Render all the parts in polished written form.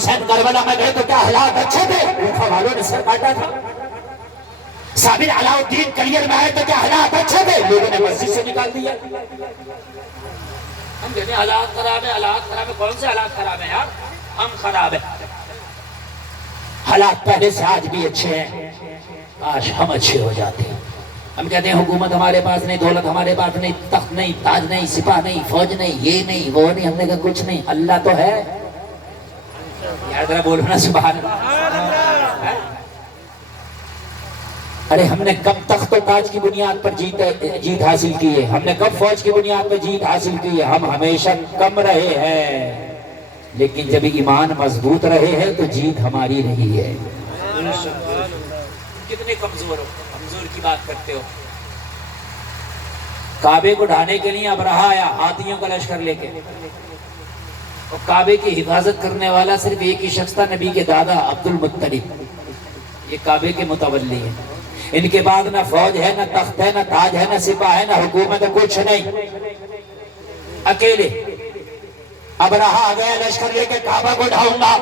حسین کربلا میں گئے تو کیا حالات اچھے تھے؟ کوفہ والوں نے سر کاٹا تھا۔ صابر علاؤالدین کلیئر میں آئے تو کیا حالات اچھے تھے؟ لوگوں نے مسجد سے نکال دیا۔ ہم کہتے ہیں حالات خراب ہے، حالات خراب ہے۔ کون سے حالات خراب ہیں یار؟ ہم خراب ہیں۔ حالات پہلے سے آج بھی اچھے ہیں، آج ہم اچھے ہو جاتے ہیں۔ ہم کہتے ہیں حکومت ہمارے پاس نہیں، دولت ہمارے پاس نہیں، تخت نہیں، تاج نہیں، سپاہ نہیں، فوج نہیں، یہ نہیں وہ نہیں۔ ہم نے کہا کچھ نہیں، اللہ تو ہے۔ یار ذرا بولو نا سبحان اللہ۔ ارے ہم نے کب تخت و تاج کی بنیاد پر جیت حاصل کی ہے؟ ہم نے کب فوج کی بنیاد پر جیت حاصل کی ہے؟ ہم ہمیشہ کم رہے ہیں، لیکن جب ایمان مضبوط رہے ہیں تو جیت ہماری رہی ہے۔ کتنے کمزور ہو، کمزور کی بات کرتے ہو۔ کعبے کو ڈھانے کے لیے ابرہہ آیا ہاتھیوں کا لشکر لے کے، اور کعبے کی حفاظت کرنے والا صرف ایک ہی شخص تھا، نبی کے دادا عبد المطلب۔ یہ کعبے کے متولی ہیں۔ ان کے بعد نہ فوج ہے، نہ تخت ہے، نہ تاج ہے، نہ سپاہ ہے، نہ حکومت ہے، کچھ نہیں، اکیلے۔ ابرہہ آ گیا لشکر لے کے، کعبہ کو ڈھاؤں گا۔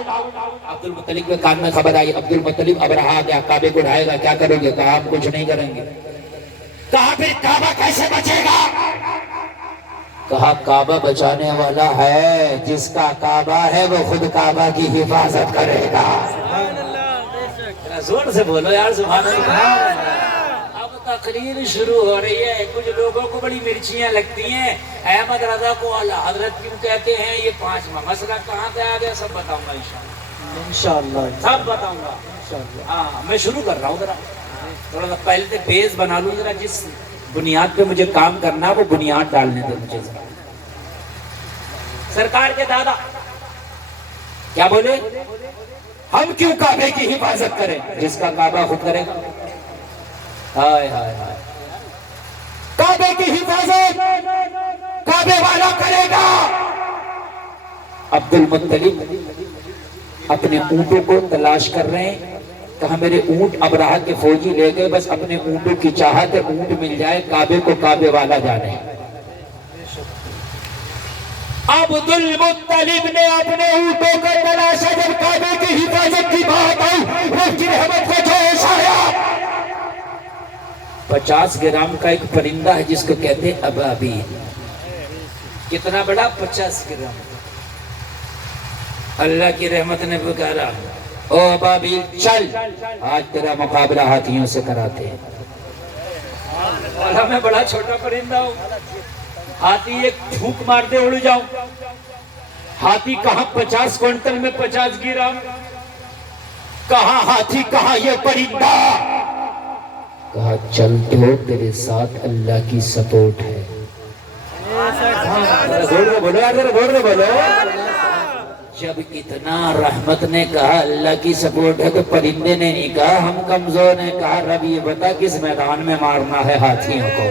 عبد المطلب کے کان میں خبر آئی، عبد المطلب ابرہہ آ گیا، کعبے کو ڈھائے گا، کیا کرو گے؟ کہا ہم کچھ نہیں کریں گے۔ کہا پھر کعبہ کیسے بچے گا؟ کہا کعبہ بچانے والا ہے، جس کا کعبہ ہے وہ خود کعبہ کی حفاظت کرے گا۔ زور سے بولو یار سبحان اللہ۔ اب تقریر شروع ہو رہی ہے، کچھ لوگوں کو بڑی مرچیاں لگتی ہیں۔ احمد رضا کو اعلیٰ حضرت کیوں کہتے ہیں؟ یہ پانچواں مسئلہ کہاں سے آ گیا سب بتاؤں گا انشاءاللہ، سب بتاؤں گا۔ ہاں میں شروع کر رہا ہوں، ذرا تھوڑا سا پہلے سے بیس بنا لوں، ذرا جس بنیاد پہ مجھے کام کرنا وہ بنیاد ڈالنے دے مجھے۔ سرکار کے دادا کیا بولے؟ ہم کیوں کعبے کی حفاظت کریں جس کا کعبہ خود کرے گا؟ ہائے ہائے ہائے، کعبے کی حفاظت کعبے والا کرے گا۔ عبد المطلب اپنے اونٹوں کو تلاش کر رہے ہیں، کہا میرے اونٹ ابرہہ کے فوجی لے گئے، بس اپنے اونٹوں کی چاہت ہے اونٹ مل جائے، کعبے کو کعبے والا جانے۔ عبد المطلب نے اپنے اونٹوں کو تلاشا، جب کعبے کی حفاظت کی بات آئی، رب کی رحمت کو جوش آیا۔ 50 گرام کا ایک پرندہ ہے جس کو کہتے ہیں ابابیل۔ کتنا بڑا؟ 50 گرام۔ اللہ کی رحمت نے پکارا، او ابابیل چل، آج تیرا مقابلہ ہاتھیوں سے کراتے ہیں۔ میں بڑا چھوٹا پرندہ ہوں، ہاتھی ایک پھونک مار دے اڑ جاؤں۔ ہاتھی کہاں 50 کوئنٹل میں 50 گرام، کہاں ہاتھی کہاں یہ پرندہ؟ کہا چل تو تیرے ساتھ اللہ کی سپورٹ ہے۔ بولو یار ذرا زور سے بولو۔ جب اتنا رحمت نے کہا اللہ کی سپورٹ ہے تو پرندے نے نہیں کہا ہم کمزور نے، کہا رب یہ بتا کس میدان میں مارنا ہے ہاتھیوں کو؟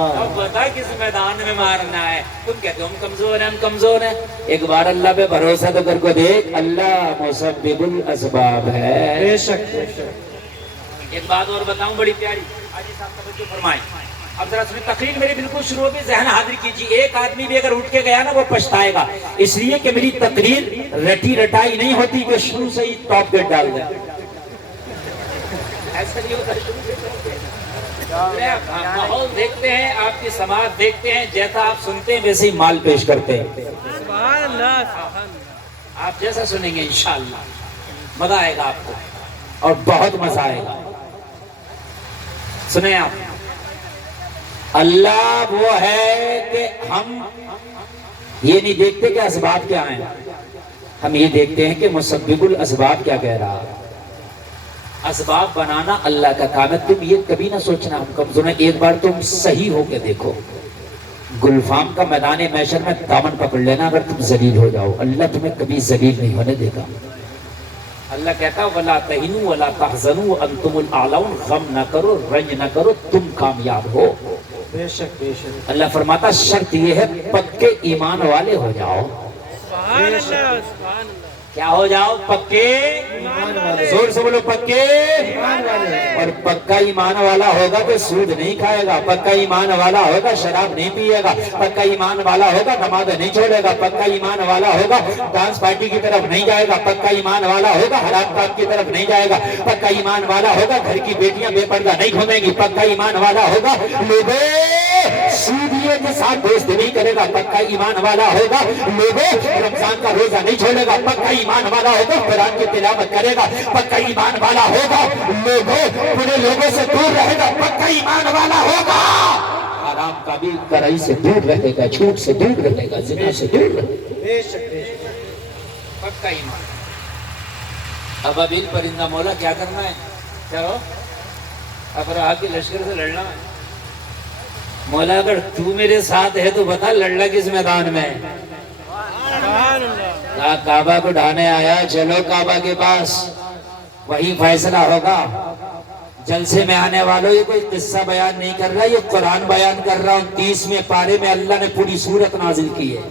اب بتا کس میدان میں مارنا ہے؟ تم کہتے ہو ہم کمزور ہیں، ہم کمزور ہیں۔ ایک بار اللہ پہ بھروسہ تو کر کو دیکھ، اللہ مسبب الاسباب ہے۔ بے شک بے شک۔ ایک بات اور بتاؤں بڑی پیاری، حاجی صاحب توجہ فرمائیں۔ اب ذرا سنیں، تقریر میری بالکل شروع ہوگی، ذہن حاضر کیجیے۔ ایک آدمی بھی اگر اٹھ کے گیا نا وہ پچھتائے گا، اس لیے کہ میری تقریر رٹی رٹائی نہیں ہوتی کہ شروع سے ہی ٹاپ گیٹ ڈال دیں۔ ایسا نہیں ہوتا، ماحول دیکھتے ہیں، آپ کی سماعت دیکھتے ہیں، جیسا آپ سنتے ہیں ویسے ہی مال پیش کرتے ہیں۔ آپ جیسا سنیں گے انشاءاللہ مزہ آئے گا آپ کو، اور بہت مزہ آئے گا۔ سنیں آپ، اللہ وہ ہے کہ ہم یہ نہیں دیکھتے کہ اسباب کیا ہیں، ہم یہ دیکھتے ہیں کہ مسبب الاسباب کیا کہہ رہا ہے۔ اسباب بنانا اللہ کا کام ہے، تم یہ کبھی نہ سوچنا ہم کمزور ہیں۔ ایک بار تم صحیح ہو کے دیکھو، گلفام کا میدان محشر میں دامن پکڑ لینا، اگر تم ذلیل ہو جاؤ اللہ تمہیں کبھی ذلیل نہیں ہونے دے گا۔ اللہ کہتا ہے وَلَا تَهِنُوا وَلَا تَحْزَنُوا وَأَنْتُمُ الْأَعْلَوْنَ، غم نہ کرو رنج نہ کرو، تم کامیاب ہو۔ بے شک بے شک۔ اللہ فرماتا شرط یہ ہے پکے ایمان والے ہو جاؤ۔ کیا ہو جاؤ؟ پکے زور سے بولو، پکے اور پکا ایمان والا ہوگا تو سود نہیں کھائے گا، پکا ایمان والا ہوگا شراب نہیں پیے گا، پکا ایمان والا ہوگا نماز نہیں چھوڑے گا، پکا ایمان والا ہوگا ڈانس پارٹی کی طرف نہیں جائے گا، پکا ایمان والا ہوگا حرام کام کی طرف نہیں جائے گا، پکا ایمان والا ہوگا گھر کی بیٹیاں بے پردہ نہیں گھومیں گی، پکا ایمان والا ہوگا لوگوں سودیوں کے ساتھ دوست نہیں کرے گا، پکا ایمان والا ہوگا لوگوں رمضان کا روزہ نہیں چھوڑے گا، پکا ایمان والا ہوگا قرآن کی تلاوت کرے گا، پکا ایمان والا ہوگا لوگوں برے لوگوں سے دور رہے گا، پکا ایمان والا ہوگا حرام کا بھی برائی سے دور رہے گا، جھوٹ سے دور رہے گا، زنا سے دور رہے گا، پکا ایمان۔ ابابیل پرندہ مولا کیا کرنا ہے؟ چلو ابرہا کے لشکر سے لڑنا ہے۔ مولا اگر تو میرے ساتھ ہے تو بتا لڑنا کس میدان میں ہے؟ کعبہ کو ڈھانے آیا، چلو کعبہ کے پاس، وہی فیصلہ ہوگا۔ جلسے میں آنے والوں یہ کوئی قصہ بیان نہیں کر رہا، یہ قرآن بیان کر رہا ہوں۔ 30ویں پارے میں اللہ نے پوری سورت نازل کی ہے۔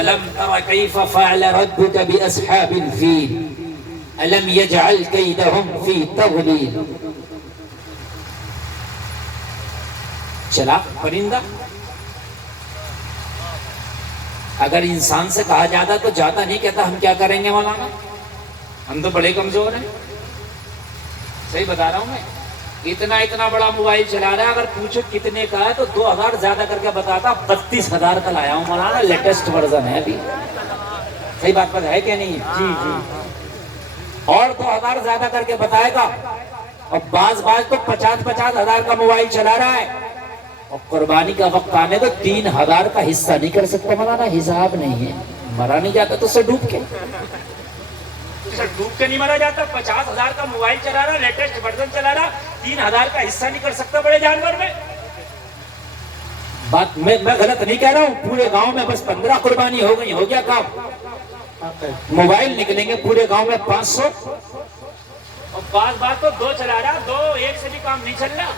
أَلَمْ تَرَ كَيْفَ فَعَلَ رَبُّكَ بِأَصْحَابِ الْفِيلِ أَلَمْ يَجْعَلْ كَيْدَهُمْ فِي تَضْلِيلٍ۔ چلا پرندہ اگر انسان سے کہا جاتا تو جاتا نہیں، کہتا ہم کیا کریں گے مولانا، ہم تو بڑے کمزور ہیں۔ صحیح بتا رہا ہوں میں، اتنا بڑا موبائل چلا رہا ہے، اگر پوچھو کتنے کا ہے تو 2000 زیادہ کر کے بتاتا، 32,000 کا لایا ہوں مولانا، لیٹسٹ ورژن ہے ابھی۔ صحیح بات پر ہے کہ نہیں؟ جی جی۔ اور 2000 زیادہ کر کے بتائے گا، اور بعض تو 50,000 کا موبائل چلا رہا ہے، اور قربانی کا وقت آنے تو 3000 کا حصہ نہیں کر سکتا مولانا، حساب نہیں ہے، مرا نہیں جاتا تو اسے ڈوب کے نہیں مرا جاتا۔ 50,000 کا موبائل چلا رہا، لیٹسٹ ورژن چلا رہا، 3000 کا حصہ نہیں کر سکتا بڑے جانور میں۔ بات میں غلط نہیں کہہ رہا ہوں، پورے گاؤں میں بس 15 قربانی ہو گئی، ہو گیا کام۔ موبائل نکلیں گے پورے گاؤں میں 500، اور بعض تو 2 چلا رہا، 2 ایک سے بھی کام نہیں چل رہا۔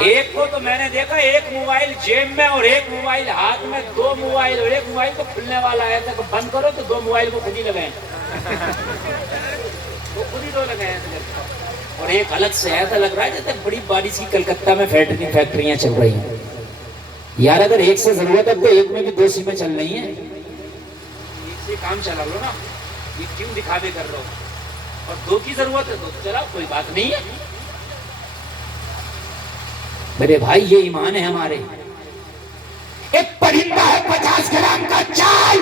ایک کو تو میں نے دیکھا، ایک موبائل جیب میں اور ایک موبائل ہاتھ میں، 2 موبائل، اور ایک موبائل تو کھلنے والا ہے، تو بند کرو تو 2 موبائل کو خود ہی لگائیں، وہ خود ہی 2 لگائیں، اور ایک الگ سے ایسا لگ رہا ہے جیسے بڑی بارش کی کلکتہ میں فیکٹریاں چل رہی ہیں۔ یار اگر ایک سے ضرورت ہے تو ایک میں بھی 2 سیمیں چل رہی ہیں، ایک سے کام چلا لو نا، یہ کیوں دکھاوے کر رہا ہو؟ اور 2 کی ضرورت ہے تو چلا، کوئی بات نہیں ہے۔ میرے بھائی یہ ایمان ہے ہمارے۔ ایک پرندہ ہے 50 گرام کا چال،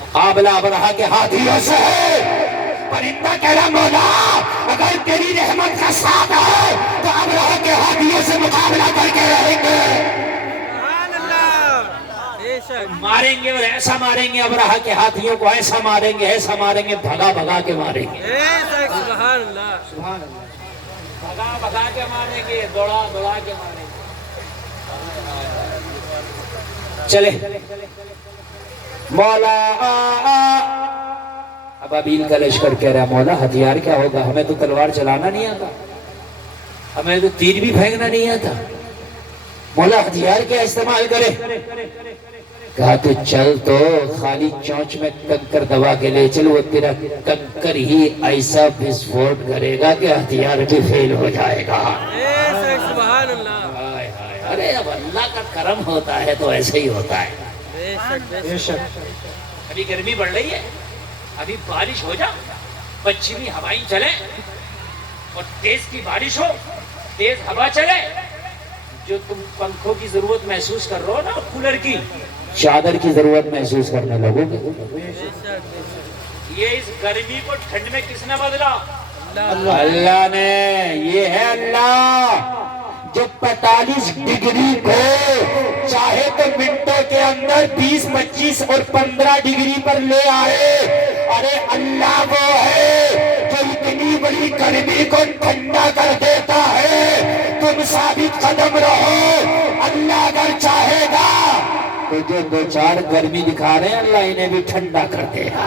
مقابلہ ابرہا کے ہاتھیوں سے ہے۔ پرندہ کہہ رہا مولا اگر تیری رحمت کا ساتھ ہے تو ابرہا کے ہاتھیوں سے مقابلہ کر کے رہیں گے، ماریں گے، اور ایسا ماریں گے ابرہا کے ہاتھیوں کو، ایسا ماریں گے، ایسا ماریں گے، بھگا کے ماریں گے، سبحان اللہ، بھگا کے ماریں گے، دوڑا کے ماریں گے۔ چلے مولا ابابیل کا لشکر کہہ رہا مولا ہتھیار کیا ہوگا، ہمیں تو تلوار چلانا نہیں آتا، ہمیں تو تیر بھی پھینکنا نہیں آتا، مولا ہتھیار کیا استعمال کرے؟ کہا تو چل تو خالی چونچ میں کنکر دبا کے لے چل، وہ تیرا کنکر ہی ایسا بسفوٹ کرے گا کہ ہتھیار بھی فیل ہو جائے گا۔ سبحان اللہ۔ ارے اب اللہ کا کرم ہوتا ہے تو ایسے ہی ہوتا ہے۔ ابھی گرمی بڑھ رہی ہے، ابھی بارش ہو جا، پچھمی ہوائیں چلیں اور تیز کی بارش ہو، تیز ہوا چلے، جو تم پنکھوں کی ضرورت محسوس کر رہے ہو نا، کولر کی، چادر کی ضرورت محسوس کرنے لگو گے۔ یہ اس گرمی کو ٹھنڈ میں کس نے بدلا؟ اللہ نے۔ یہ ہے اللہ جو 45 ڈگری کو چاہے تو منٹوں کے اندر 20، 25 اور 15 ڈگری پر لے آئے۔ ارے اللہ وہ ہے جو اتنی بڑی گرمی کو ٹھنڈا کر دیتا ہے۔ تم ثابت قدم رہو، اللہ اگر چاہے گا تو جو 2-4 گرمی دکھا رہے ہیں اللہ انہیں بھی ٹھنڈا کر دے گا۔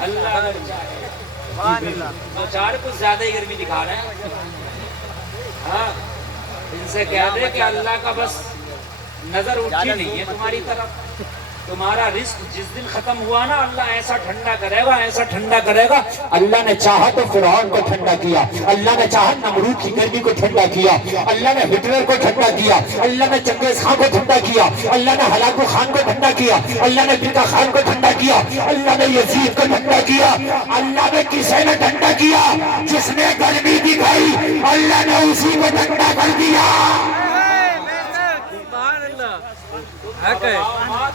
اللہ اگر چاہے 2-4 کچھ زیادہ ہی گرمی دکھا رہے ہیں، ہاں ان سے کہہ دے کہ اللہ کا بس نظر اٹھی نہیں ہے تمہاری طرف. تمہارا رزق جس دن ختم ہوا نا اللہ ایسا ٹھنڈا کرے گا ایسا ٹھنڈا کرے گا. اللہ نے چاہا تو فرعون کو ٹھنڈا کیا, اللہ نے چاہا نمرود کی گرمی کو ٹھنڈا کیا, اللہ نے ہٹلر کو ٹھنڈا کیا, اللہ نے چنگیز خان کو ٹھنڈا کیا, اللہ نے ہلاکو خان کو ٹھنڈا کیا, اللہ نے برقع خان کو ٹھنڈا کیا, اللہ نے یزید کو ٹھنڈا کیا. اللہ نے کسے نے ٹھنڈا کیا؟ جس نے گرمی دکھائی اللہ نے اسی کو ٹھنڈا کر دیا.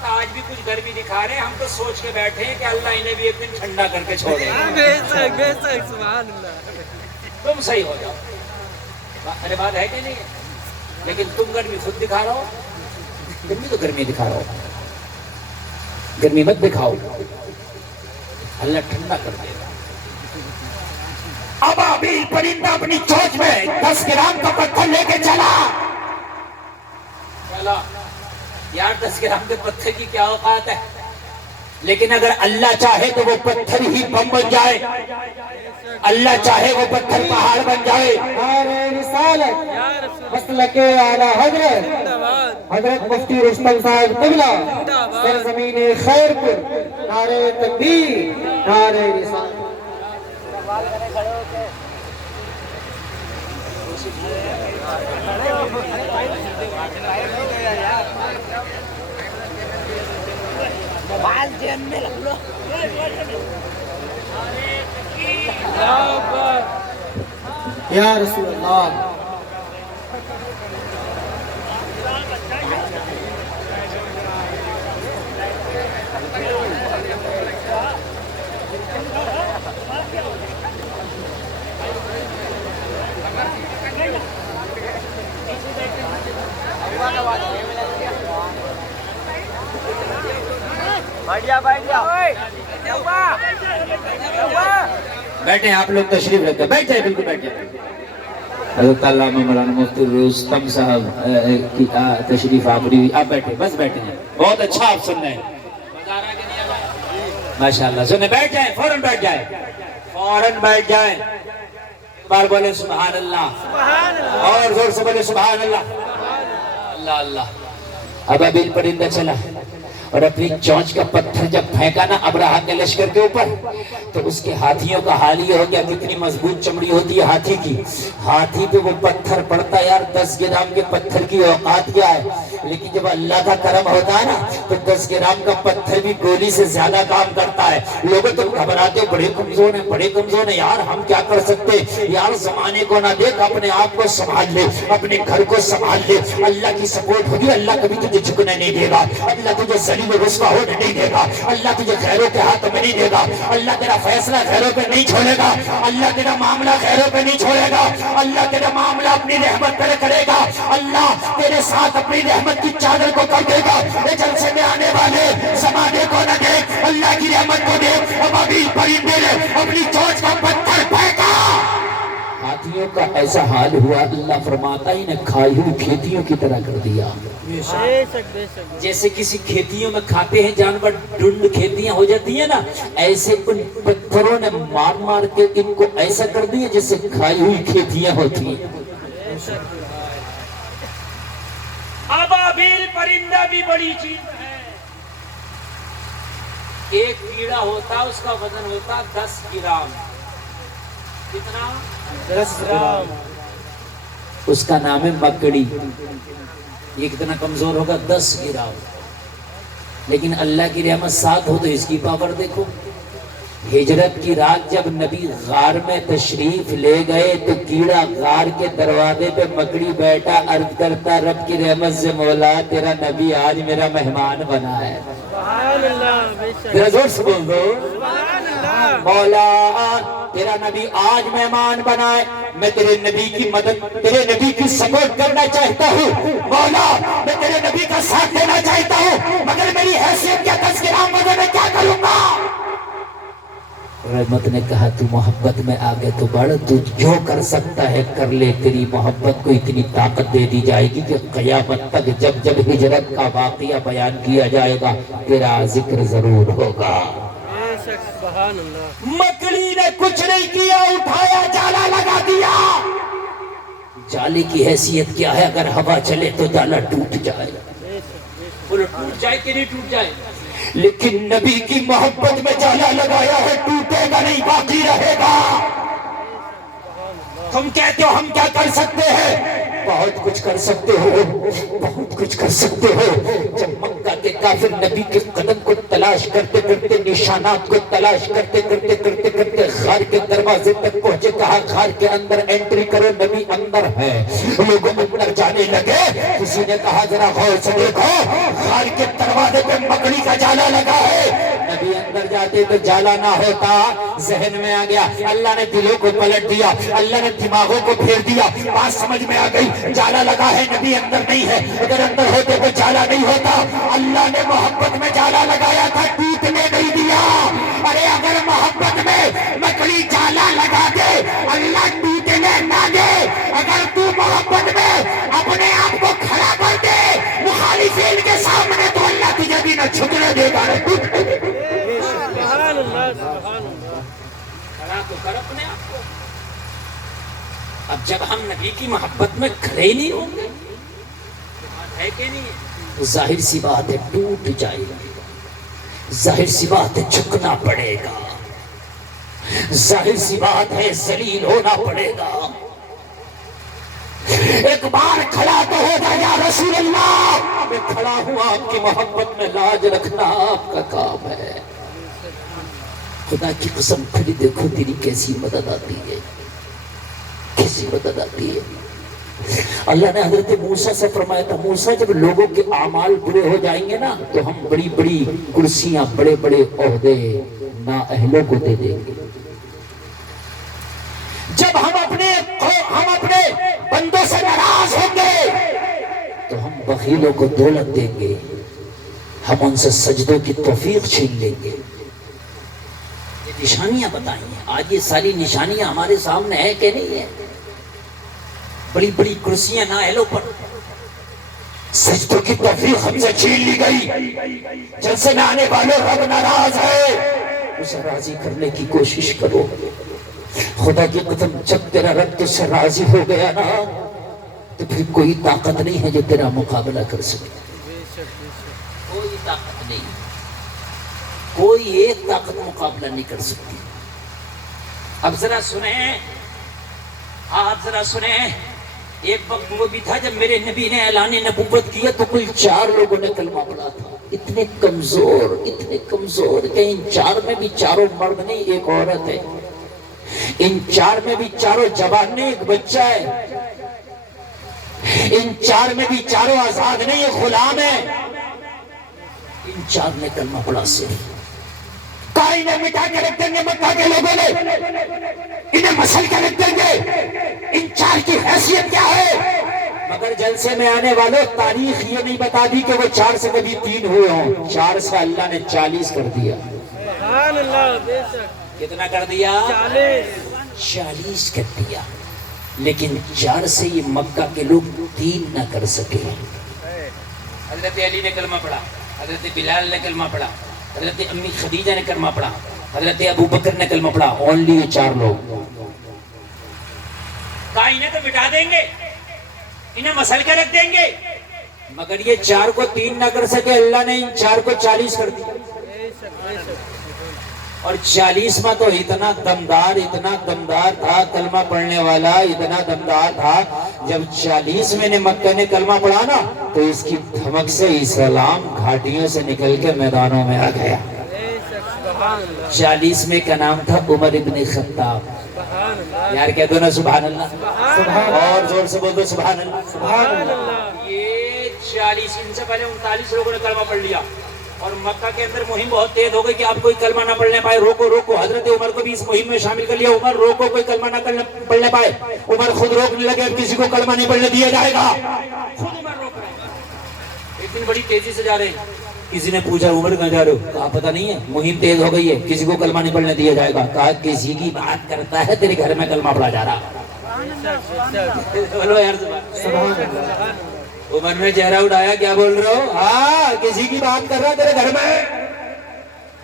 آج بھی کچھ گرمی دکھا رہے ہیں, ہم تو سوچ کے بیٹھے ہیں کہ اللہ انہیں بھی ایک دن ٹھنڈا کر کے چھوڑے. تم صحیح ہو جاؤ, میرے بات ہے کہ نہیں؟ لیکن تم گرمی خود دکھا رہا ہو. گرمی تو گرمی دکھا رہا ہو, گرمی مت دکھاؤ, اللہ ٹھنڈا کر دے گا. ابابیل پرندہ اپنی چونچ میں 10 گرام کا پتھر لے کے چلا. یار 10 گرام کے پتھر کی کیا اوقات ہے, لیکن اگر اللہ چاہے تو وہ پتھر ہی بم بن جائے, اللہ چاہے وہ پتھر پہاڑ بن جائے. رسالت مسلک اعلی حضرت مفتی رستم صاحب قبلہ سرزمین خیر پر نعرہ تکبیر نعرہ رسالت. یا رسول اللہ بیٹھے آپ لوگ تشریف رکھتے, بیٹھ جائے, بالکل بیٹھ جائے. حضرت علامہ مولانا مفتی رستم صاحب کی تشریف آوری ہوئی, آپ بیٹھے, بس بیٹھے ہیں. بہت اچھا آپ سن رہے ہیں, ماشاءاللہ. سنیں, بیٹھ جائیں, فوراً بیٹھ جائیں, فوراً بیٹھ جائیں. ایک بار بولے سبحان اللہ, اور زور سے بولے سبحان اللہ. اللہ اللہ. ابابیل پرندہ چلا اور اپنی چونچ کا پتھر جب پھینکا نا ابرہہ کے لشکر کے اوپر, تو اس کے ہاتھیوں کا حال یہ ہو گیا, کتنی مضبوط چمڑی ہوتی ہے ہاتھی کی, ہاتھی پہ وہ پتھر پڑتا ہے. یار 10 گرام کے پتھر کی اوقات کیا ہے, لیکن جب اللہ کا کرم ہوتا ہے نا تو 10 گرام کا پتھر بھی گولی سے زیادہ کام کرتا ہے. لوگوں تم گھبراتے ہو, بڑے کمزور ہیں, بڑے کمزور ہیں. یار ہم کیا کر سکتے, یار زمانے کو نہ دیکھ, اپنے آپ کو سنبھال لے, اپنے گھر کو سنبھال لے. اللہ کی سپورٹ ہوگی, اللہ کبھی تجھے جھکنے نہیں دے گا, اللہ تجھے ذلیل و رسوا ہونے نہیں دے گا, اللہ تجھے خیروں کے ہاتھ میں نہیں دے گا, اللہ تیرا فیصلہ خیروں پہ نہیں چھوڑے گا, اللہ تیرا معاملہ خیروں پہ نہیں چھوڑے گا, اللہ تیرا معاملہ اپنی رحمت پر کرے گا, اللہ تیرے ساتھ اپنی رحمت کی چادر کو کر دے گا. یہ جلسے میں آنے والے زمانے کو نہ دیکھ, اللہ کی رحمت کو دیکھ. ابابیل پرندے نے اپنی چونچ کا پتھر پھینکا, ہاتھیوں کا ایسا حال ہوا, اللہ فرماتا ہی نے کھائی ہوئی کھیتیوں کی طرح کر دیا. جیسے کسی کھیتیوں میں کھاتے ہیں جانور, ڈھونڈ کھیتیاں ہو جاتی ہیں نا, ایسے ان پتھروں نے مار مار کے ان کو ایسا کر دیا جیسے کھائی ہوئی کھیتیاں ہوتی ہیں. ابابیل پرندہ بھی بڑی چیز ہے. ایک کیڑا ہوتا, اس کا وزن ہوتا 10 گرام. کتنا؟ 10 گرام. اس کا نام ہے مکڑی. یہ کتنا کمزور ہوگا؟ 10 گرام. لیکن اللہ کی رحمت ساتھ ہو تو اس کی پاور دیکھو. ہجرت کی رات جب نبی غار میں تشریف لے گئے تو کیڑا غار کے دروازے پہ مکڑی بیٹھا, عرض کرتا رب کی رحمت سے مولا تیرا نبی آج میرا مہمان بنا ہے. ذرا زور سے بول دو, مولا تیرا نبی آج مہمان بنا ہے, میں تیرے نبی کی مدد, تیرے نبی کی سپورٹ کرنا چاہتا ہوں. مولا میں تیرے نبی کا ساتھ دینا چاہتا ہوں, مگر میری حیثیت کیا 10 گرام وزن میں کیا کروں گا. رحمت نے کہا تو محبت میں آگے تو بڑھ, تو جو کر سکتا ہے کر لے, تیری محبت کو اتنی طاقت دے دی جائے گی کہ قیامت تک جب جب ہجرت کا واقعہ بیان کیا جائے گا تیرا ذکر ضرور ہوگا. مکڑی نے کچھ نہیں کیا, اٹھایا جالا لگا دیا. جالے کی حیثیت کیا ہے, اگر ہوا چلے تو جالا ٹوٹ جائے. بولو ٹوٹ جائے کہ نہیں ٹوٹ جائے؟ لیکن نبی کی محبت میں جالا لگایا ہے، ٹوٹے گا نہیں، باقی رہے گا۔ تم کہتے ہو ہم کیا کر سکتے ہیں؟ بہت کچھ کر سکتے ہو، بہت کچھ کر سکتے ہو۔ جب مکہ کے کافر نبی کے قدم کو تلاش کرتے کرتے، نشانات کو تلاش کرتے کرتے کرتے کرتے غار کے دروازے تک پہنچے، کہا غار کے اندر انٹری کرو، نبی اندر ہے۔ لوگ اندر جانے لگے، کسی نے کہا ذرا غور سے دیکھو، غار کے دروازے پہ مکڑی کا جالا لگا ہے۔ نبی اندر جاتے تو جالا نہ ہوتا، ذہن میں آ گیا، اللہ نے دلوں کو پلٹ دیا، اللہ نے دماغوں کو پھیر دیا، بات سمجھ میں آ گئی، جالا لگا ہے، نبی اندر نہیں ہے، اگر اندر ہوتے تو جالا نہیں ہوتا۔ اللہ نے محبت میں جالا لگایا تھا، ٹوٹنے نہیں دیا۔ ارے اگر محبت میں مکڑی جالا لگا دے، اللہ ٹوٹنے نہ دے۔ اگر تو محبت میں اپنے آپ کو کھڑا کر دے مخالفین کے سامنے، تو اللہ تجھے بھی نہ جھکنے دے گا، نہ ٹوٹنے دے گا۔ سبحان اللہ، سبحان اللہ۔ کھڑا تو کر اپنے آپ کو۔ اب جب ہم نبی کی محبت میں کھڑے ہی نہیں ہوں گے، بات ہے کہ نہیں ہے؟ ظاہر سی بات ہے ٹوٹ جائے گا، ظاہر سی بات ہے جھکنا پڑے گا، ظاہر سی بات ہے ذلیل ہونا پڑے گا۔ ایک بار کھڑا تو ہو جائے، یا رسول اللہ میں کھڑا ہوں، آپ کی محبت میں لاج رکھنا آپ کا کام ہے۔ خدا کی قسم پھر دیکھو تیری کیسی مدد آتی ہے، کیسی مدد آتی ہے۔ اللہ نے حضرت موسیٰ سے فرمایا تھا، موسیٰ جب لوگوں کے اعمال برے ہو جائیں گے نا، تو ہم بڑی بڑی کرسیاں، بڑے بڑے عہدے نااہلوں کو دے دیں گے۔ جب ہم اپنے بندوں سے ناراض ہوں گے تو ہم بخیلوں کو دولت دیں گے، ہم ان سے سجدوں کی توفیق چھین لیں گے۔ یہ نشانیاں بتائیں، آج یہ ساری نشانیاں ہمارے سامنے ہیں کہ نہیں ہے؟ بڑی بڑی کرسیاں نااہلوں پر، سجدوں کی توفیق ہم سے چھین لی گئی۔ جلسے میں آنے والوں، رب ناراض ہے، اسے راضی کرنے کی کوشش کرو۔ خدا کی قسم جب تیرا رب تجھ سے راضی ہو گیا نا، تو پھر کوئی طاقت نہیں ہے جو تیرا مقابلہ کر سکے۔ کوئی طاقت نہیں، کوئی ایک طاقت مقابلہ نہیں کر سکتی۔ اب ذرا سنیں، آپ ذرا سنیں، ایک وقت وہ بھی تھا جب میرے نبی نے اعلان نبوت کیا تو کل 4 لوگوں نے کلمہ پڑھا تھا۔ اتنے کمزور کہ ان 4 میں بھی چاروں مرد نہیں، ایک عورت ہے۔ ان 4 میں بھی چاروں جوان نہیں، ایک بچہ ہے۔ ان 4 میں بھی چاروں آزاد نہیں، ایک غلام ہے۔ ان 4 نے کلمہ پڑھا سے کائی نے مٹا کے رکھ دیں گے مکہ کے لوگوں نے، انہیں مسل کے رکھ دیں گے۔ ان 4 کی حیثیت کیا ہے؟ مگر جلسے میں آنے والوں، تاریخ یہ نہیں بتا دی کہ وہ 4 سے کبھی 3 ہوئے ہوں، 4 سے اللہ نے 40 کر دیا۔ سبحان اللہ، بے شک۔ کتنا کر دیا؟ 40 کر دیا۔ لیکن 4 سے یہ مکہ کے لوگ 3 نہ کر سکے۔ حضرت علی نے کلمہ پڑھا، حضرت بلال نے کلمہ پڑھا، حضرت امی خدیجہ نے کلمہ پڑھا، حضرت ابو بکر نے کلمہ پڑھا، اونلی یہ 4 لوگ۔ کہا انہیں تو مٹا دیں گے، انہیں مسل کے رکھ دیں گے، مگر یہ 4 کو 3 نہ کر سکے، اللہ نے ان 4 کو 40 کر دیا۔ اور 40واں تو اتنا دمدار تھا کلمہ پڑھنے والا، اتنا دمدار تھا، جب 40 میں نے مکہ نے کلمہ پڑھا نا، تو اس کی دھمک سے اسلام گھاٹیوں سے نکل کے میدانوں میں آ گیا۔ 40 میں کا نام تھا عمر ابن خطاب۔ یار کہہ دو نا سبحان اللہ، اور زور سے بول دو سبحان اللہ۔ یہ 40، ان سے پہلے 39 لوگوں نے کلمہ پڑھ لیا، اور مکہ کے اندر مہم بہت تیز ہو گئی کہ آپ کوئی کلمہ نہ پڑھنے پائے، روکو۔ حضرت عمر کو بھی اس مہم میں شامل کر لیا، عمر روکو، کوئی کلمہ نہ پڑھنے پائے۔ عمر خود روکنے لگے، اب کسی کو کلمہ نہیں پڑھنے دیا جائے گا، خود عمر روک رہے ہیں۔ ایک دن بڑی تیزی سے جا رہے ہیں، کسی نے پوچھا عمر کہاں جا رہے ہو؟ کہا پتہ نہیں ہے، مہم تیز ہو گئی ہے، کسی کو کلمہ نہیں پڑھنے دیا جائے گا۔ کہا کسی کی بات کرتا ہے، تیرے گھر میں کلمہ پڑھا جا رہا۔ بولو یار سبحان اللہ۔ عمر نے چہرہ اٹھایا، کیا بول رہے ہو؟ ہاں کسی کی بات کر رہا تیرے گھر میں؟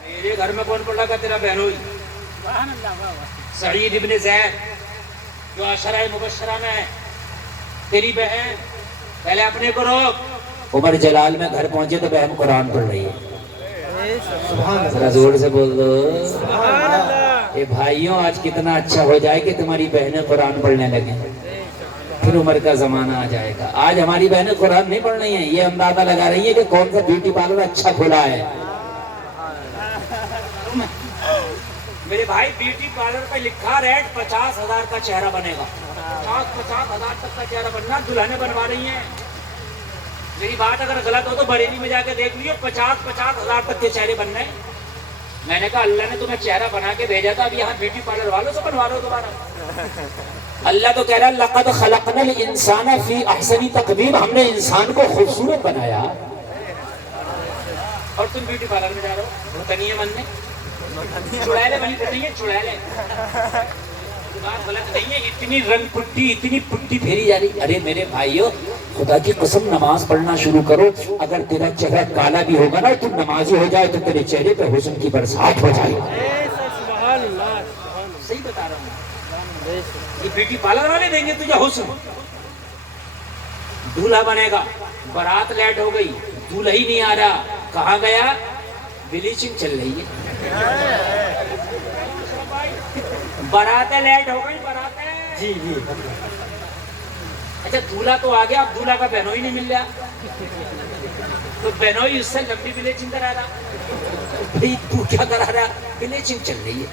میرے گھر میں کون پڑھا کا؟ تیرا بہنوئی سعید ابن زید جو عشرہ مبشرہ میں ہے، تیری بہن۔ پہلے اپنے کو روک، عمر جلال میں گھر پہنچے تو بہن قرآن پڑھ رہی ہے. ذرا زور سے بول دو سبحان اللہ. اے بھائیوں، آج کتنا اچھا ہو جائے کہ تمہاری بہنیں قرآن پڑھنے لگیں، پھر عمر کا زمانہ آ جائے گا. آج ہماری بہنیں قرآن نہیں پڑھ رہی ہیں، یہ اندازہ لگا رہی ہیں کہ کون سا بیوٹی پارلر اچھا کھلا ہے. میرے بھائی بیوٹی پارلر پہ لکھا ریٹ 50,000 کا چہرہ بنے گا. 50,000 تک کا چہرہ بننا، دلہنیں بنوا رہی ہیں. میری بات اگر غلط ہو تو بریلی میں جا کے دیکھ لیو، 50,000 تک کے چہرے بن رہے ہیں. میں نے کہا اللہ نے تمہیں چہرہ بنا کے بھیجا تھا، اب یہاں بیوٹی پارلر والوں سے بنوا لو دوبارہ. اللہ تو کہہ رہا ہے لقد خلقنا الانسان فی احسن تقویم، ہم نے انسان کو خوبصورت بنایا، اور تم بیوٹی پارلر میں جا رہے ہو کنیے بننے. چڑیلے بنی رہی ہیں، چڑیلے. بات غلط نہیں ہے، اتنی رنگ پٹی، اتنی پٹی پھیری جا رہی. ارے میرے بھائیو، خدا کی قسم نماز پڑھنا شروع کرو. اگر تیرا چہرہ کالا بھی ہوگا نا، تو نمازی ہو جائے تو تیرے چہرے پہ حسن کی برسات ہو جائے. سبحان اللہ. صحیح بتا رہا ہوں. یہ بیوٹی پارلر والے دیں گے تجھے حسن. دولہا بنے گا، بارات لیٹ ہو گئی، دولہا ہی نہیں آ رہا، کہاں گیا؟ بلیچنگ چل رہی ہے. باراتیں لیٹ ہو گئی، باراتیں. جی جی. اچھا دولہا تو آ گیا، اب دولہا کا بہنوئی نہیں مل رہا، تو بہنوئی اس سے لمبی بلیچنگ کرا رہا. بھئی تو کیا کرا رہا؟ بلیچنگ چل رہی ہے.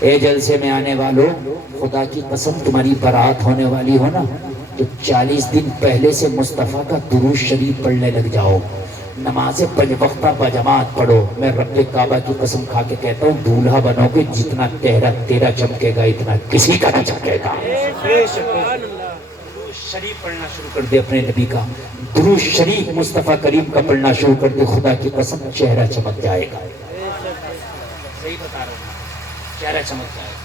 اے جلسے میں آنے والوں، خدا کی قسم تمہاری بارات ہونے والی ہو نا، تو 40 دن پہلے سے مصطفیٰ کا درود شریف پڑھنے لگ جاؤ. نمازیں 5 وقتہ بجماعت پڑھو. میں رب کعبہ کی قسم کھا کے کہتا ہوں، دولہا بنو گے جتنا تیرا چمکے گا اتنا کسی کا نہ چمکے گا. سبحان اللہ. درود شریف پڑھنا شروع کر دے اپنے نبی کا، درود شریف مصطفیٰ کریم کا پڑھنا شروع کر دے، خدا کی قسم چہرہ چمک جائے گا. صحیح بتا رہا ہوں، چہرہ چمک جائے گا.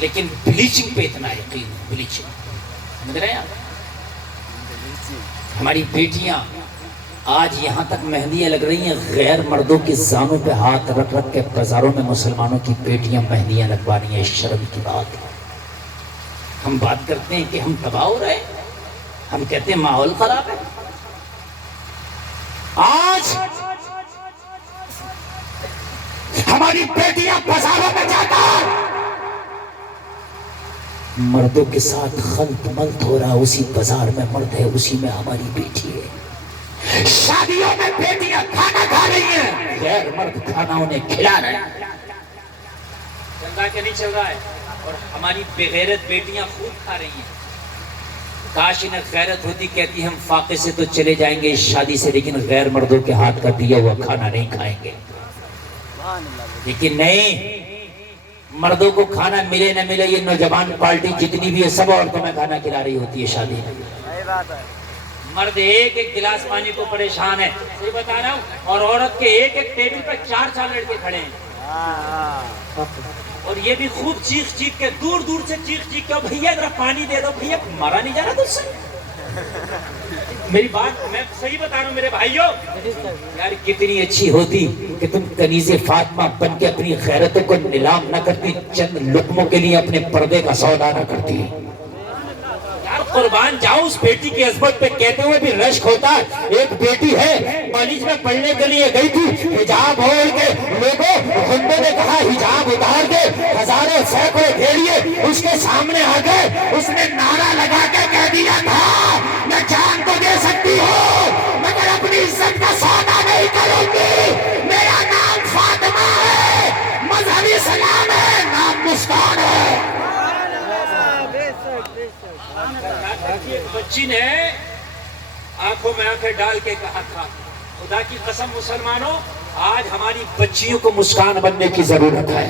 لیکن بلیچنگ پہ اتنا یقین ہے. بلیچنگ سمجھ رہے ہیں آپ؟ ہماری بیٹیاں آج یہاں تک مہندیاں لگ رہی ہیں، غیر مردوں کے زانوں پہ ہاتھ رکھ رکھ کے بازاروں میں مسلمانوں کی بیٹیاں مہندیاں لگوا رہی ہیں. شرم کی بات ہے. ہم بات کرتے ہیں کہ ہم تباہ ہو رہے ہیں، ہم کہتے ہیں ماحول خراب ہے. آج ہماری بیٹیاں بازاروں میں جا کر مردوں کے ساتھ خلط ملط ہو رہا. اسی بازار میں مرد ہے، اسی میں ہماری بیٹی ہے. شادیوں میں بیٹیاں کھانا کھا رہی ہیں، غیر مرد کھانا انہیں کھلا رہے ہیں. چل رہا کہ نہیں چل رہا ہے؟ اور ہماری بغیرت بیٹیاں خوب کھا رہی ہیں. کاش انہیں غیرت ہوتی، کہتی ہم فاقے سے تو چلے جائیں گے اس شادی سے، لیکن غیر مردوں کے ہاتھ کا دیا ہوا کھانا نہیں کھائیں گے. لیکن نہیں، مردوں کو کھانا ملے نہ ملے، یہ نوجوان پارٹی جتنی بھی ہے سب عورتوں میں کھانا کھلا رہی ہوتی ہے شادی میں. مرد ایک ایک گلاس پانی کو پریشان ہے، صحیح بتا رہا ہوں، اور عورت کے ایک ایک ٹیبل پر 4 لڑکے کھڑے ہیں. اور یہ بھی خوب چیخ چیخ کے، دور دور سے چیخ چیخ کے، بھیا ذرا پانی دے دو، بھیا مارا نہیں جا رہا تجھ سے. میری بات میں صحیح بتا رہا ہوں میرے بھائیوں. یار کتنی اچھی ہوتی کہ تم کنیز فاطمہ بن کے اپنی غیرتوں کو نیلام نہ کرتی، چند لقموں کے لیے اپنے پردے کا سودا نہ کرتی. یار قربان جاؤں اس بیٹی کی عظمت پہ کہتے ہوئے بھی رشک ہوتا ہے. ایک بیٹی ہے کالج میں پڑھنے کے لیے گئی تھی، حجاب اوڑھ کے لوگوں خندوں نے کہا حجاب اتار دے، ہزاروں سینکڑوں بھیڑیے اس کے سامنے آ گئے. اس نے نعرہ لگا کے کہہ دیا تھا، میں جان تو دے سکتی ہوں مگر اپنی عزت کا سودا نہیں کروں گی. میرا نام فاطمہ ہے، مذہب اسلام ہے، نام مسکان ہے. ایک بچی نے آنکھوں میں آنکھیں ڈال کے کہا تھا، خدا کی قسم مسلمانوں، آج ہماری بچیوں کو مسکان بننے کی ضرورت ہے.